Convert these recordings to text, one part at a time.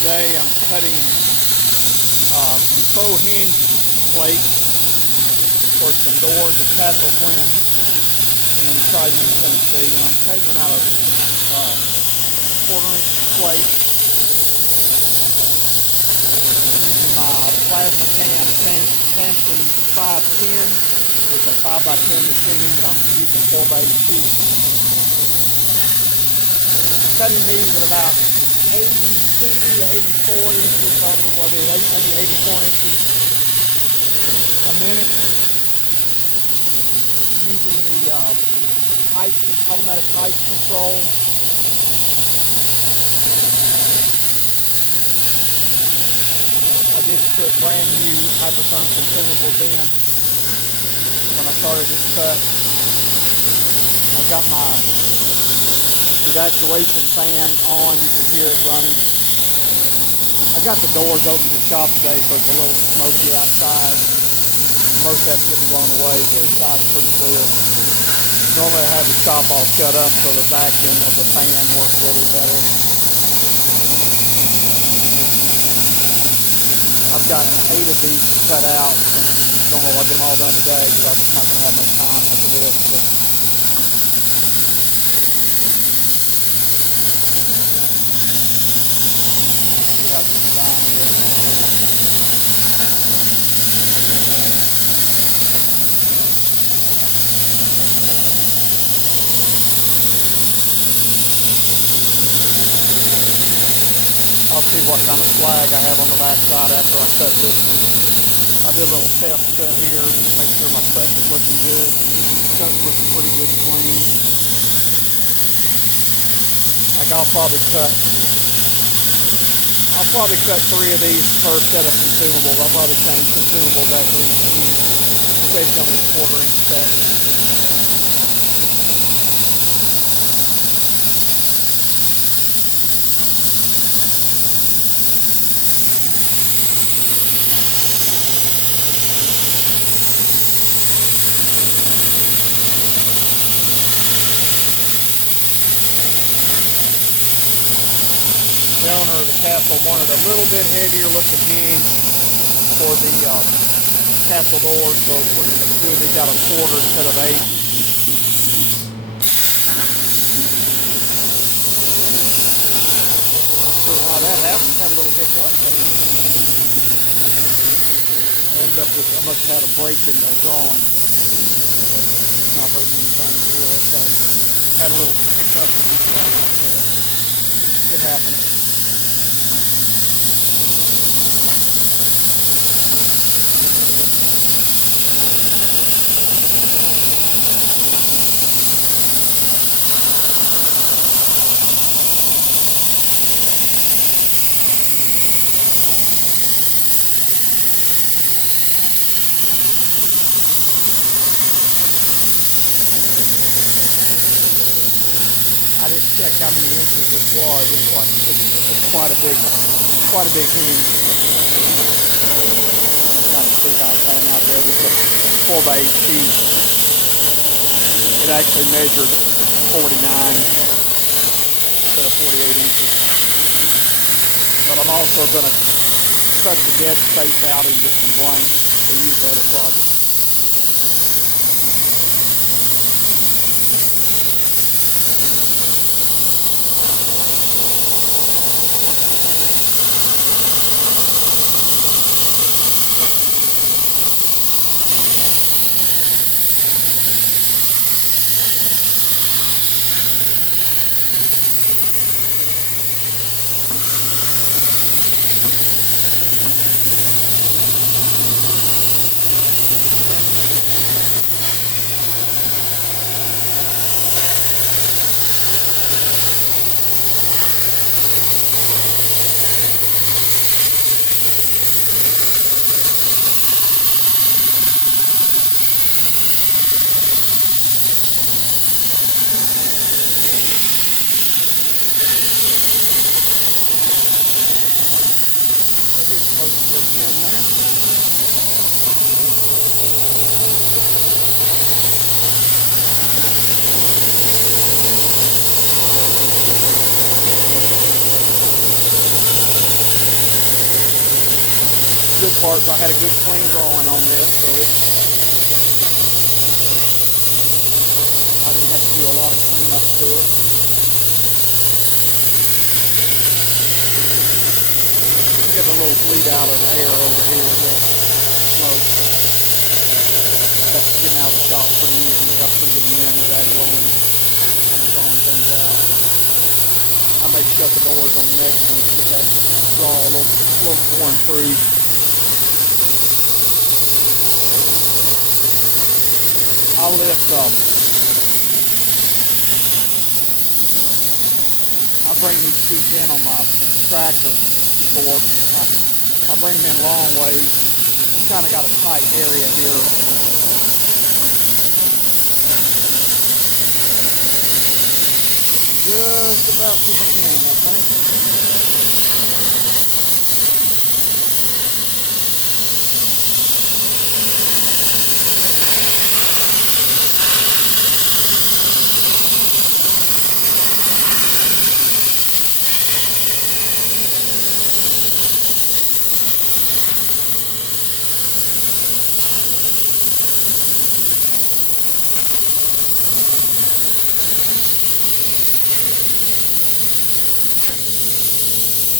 Today I'm cutting some faux hinge plates for some doors at Castle Glen. I'm going to try using Tennessee, and I'm cutting them out of quarter-inch plates using my Plasmacam Sampson 510. It's a 5x10 machine, but I'm using 4x8 sheets. Cutting these at about 82 to 84 inches, I don't know what it is, maybe 84 inches a minute, using the automatic height control. I did put brand new hypertherm consumables in when I started this cut. I've got my evacuation fan on, you can hear it running. I've got the doors open to the shop today, so it's a little smoky outside. Most of it's getting blown away. Inside's pretty clear. Normally I have the shop all shut up so the vacuum of the fan works a little better. I've got 8 of these cut out, and don't know if I'll get them all done today because I'm not going to have much time after this. But I'll see what kind of flag I have on the back side after I cut this one. I did a little test cut here just to make sure my cut is looking good. Cut's looking pretty good and clean. Like I'll probably cut 3 of these per set of consumables. I'll probably change consumables after each sheet. Based on this quarter-inch cut. The owner of the castle wanted a little bit heavier looking hinge for the castle doors, so we're doing these out of quarter instead of 8. Sure why that happened. Had a little hiccup. I must have had a break in the drawing, but it's not hurting anything really. So had a little hiccup in the drawing right there. It happened. I didn't check how many inches this was. It's quite a big hinge. I'm trying to see how it's coming out there. Just a 4x8 sheet. It actually measured 49 instead of 48 inches. But I'm also going to cut the dead space out into some blanks to use the other project. good part is I had a good clean drawing on this, so I didn't have to do a lot of cleanup to it. Getting a little bleed out of the air over here, a little smoke. That's getting out of the shop pretty easy. We have pretty good wind with that blowing, kind of drawing things out. I may shut the doors on the next one to get that draw a little more improved. I'll lift I bring these sheets in on my tractor fork. I bring them in long ways. Kind of got a tight area here. Just about to the end, I think.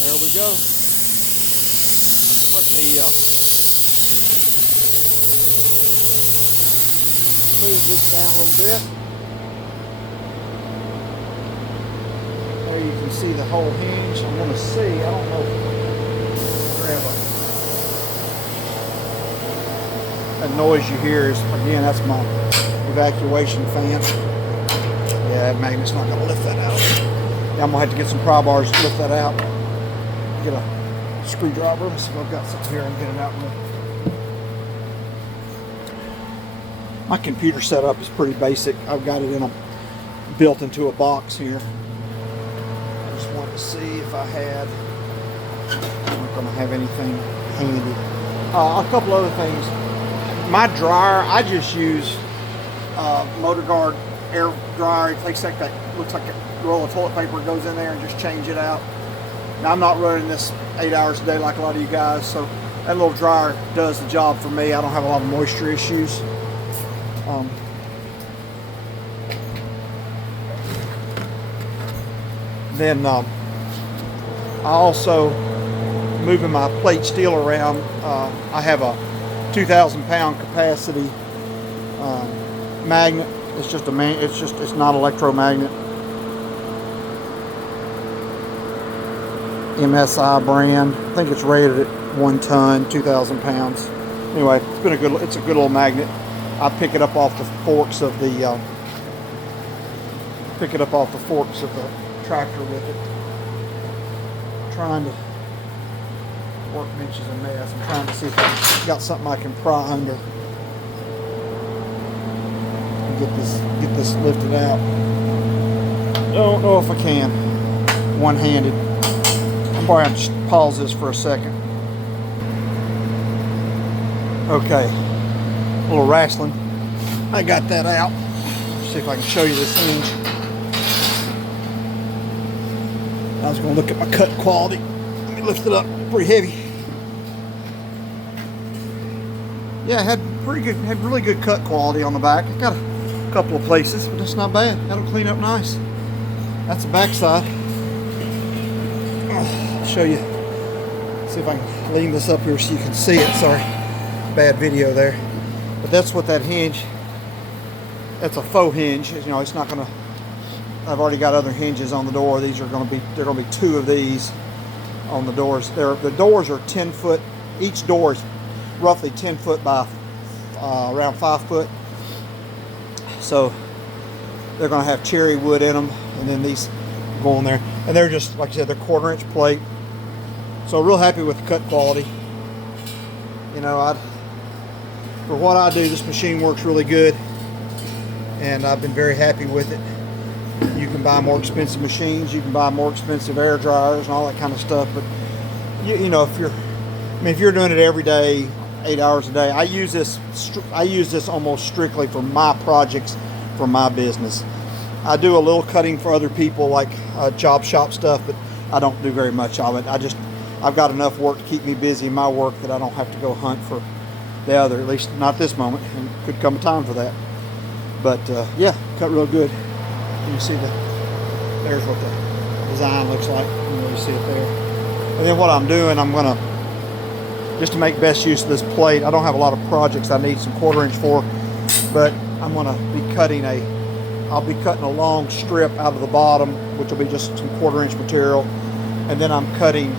There we go. Let me move this down a little bit. There you can see the whole hinge. I'm going to see, I don't know, grab that noise you hear is, again, that's my evacuation fan. Yeah, that magnet's not going to lift that out. Yeah, I'm going to have to get some pry bars to lift that out. Get a screwdriver. Let's see if I've got something here and get it out with. My computer setup is pretty basic. I've got it built into a box here. I just wanted to see if I had. I'm not going to have anything handy. A couple other things. My dryer, I just use Motor Guard air dryer. It takes that looks like a roll of toilet paper, goes in there and just change it out. Now, I'm not running this 8 hours a day like a lot of you guys, so that little dryer does the job for me. I don't have a lot of moisture issues. Then I also, moving my plate steel around, I have a 2,000 pound capacity magnet. It's just it's not electromagnet. MSI brand. I think it's rated at 1 ton, 2,000 pounds. Anyway, it's a good little magnet. I pick it up off the forks of the tractor with it. I'm trying to, workbench is a mess. I'm trying to see if I've got something I can pry under and get this lifted out. Don't know if I can. One-handed. I'm probably have to just pause this for a second. Okay, a little wrestling. I got that out. Let's see if I can show you this hinge. I was going to look at my cut quality. Let me lift it up. Pretty heavy. Yeah, had really good cut quality on the back. I got a couple of places, but it's not bad. That'll clean up nice. That's the back side. I'll show you. See if I can lean this up here so you can see it. Sorry, bad video there. But that's what that hinge. That's a faux hinge. You know, it's not going to. I've already got other hinges on the door. These are going to be. There are going to be 2 of these on the doors. The doors are 10 foot. Each door is roughly 10 foot by around 5 foot. So they're going to have cherry wood in them, and then these go on there. And they're just, like I said, they're 1/4 inch plate. So real happy with the cut quality. You know, for what I do, this machine works really good, and I've been very happy with it. You can buy more expensive machines, you can buy more expensive air dryers and all that kind of stuff, but you know, if you're doing it every day, 8 hours a day, I use this almost strictly for my projects, for my business. I do a little cutting for other people, like job shop stuff, but I don't do very much of it. I've got enough work to keep me busy in my work that I don't have to go hunt for the other, at least not this moment, and could come a time for that. But yeah, cut real good. You see there's what the design looks like. You can really see it there. And then what I'm doing, I'm gonna, just to make best use of this plate, I don't have a lot of projects I need some 1/4 inch for, but I'm gonna be cutting I'll be cutting a long strip out of the bottom, which will be just some 1/4 inch material. And then I'm cutting,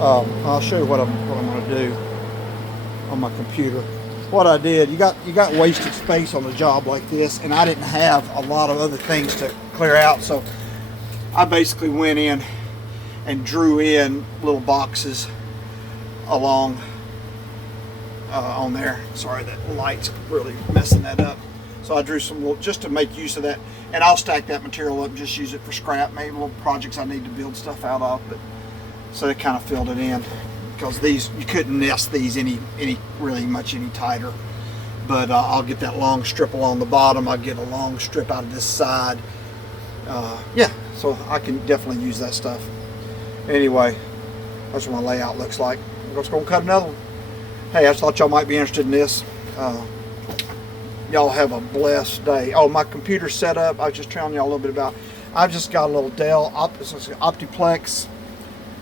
I'll show you what I'm gonna do on my computer. What I did, you got wasted space on a job like this, and I didn't have a lot of other things to clear out, so I basically went in and drew in little boxes along on there. Sorry, that light's really messing that up. So I drew some little, just to make use of that, and I'll stack that material up and just use it for scrap, maybe little projects I need to build stuff out of. But so they kind of filled it in, because these, you couldn't nest these any tighter. But I'll get that long strip along the bottom. I'll get a long strip out of this side. Yeah, so I can definitely use that stuff. Anyway, that's what my layout looks like. I'm just gonna cut another one. Hey, I just thought y'all might be interested in this. Y'all have a blessed day. Oh, my computer setup, I was just telling y'all a little bit about. I've just got a little Dell Optiplex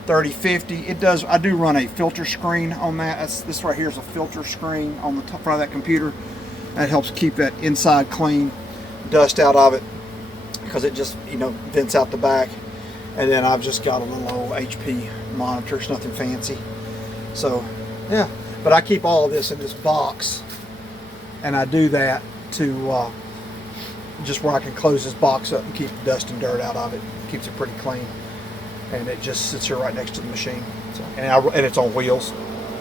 3050. It does, I do run a filter screen on that. This right here is a filter screen on the top front of that computer. That helps keep that inside clean, dust out of it, because it just, you know, vents out the back. And then I've just got a little old HP monitor. It's nothing fancy. So, yeah. But I keep all of this in this box, and I do that to just where I can close this box up and keep the dust and dirt out of it. Keeps it pretty clean. And it just sits here right next to the machine. So, and it's on wheels,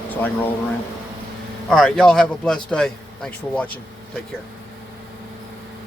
so I can roll it around. All right, y'all have a blessed day. Thanks for watching. Take care.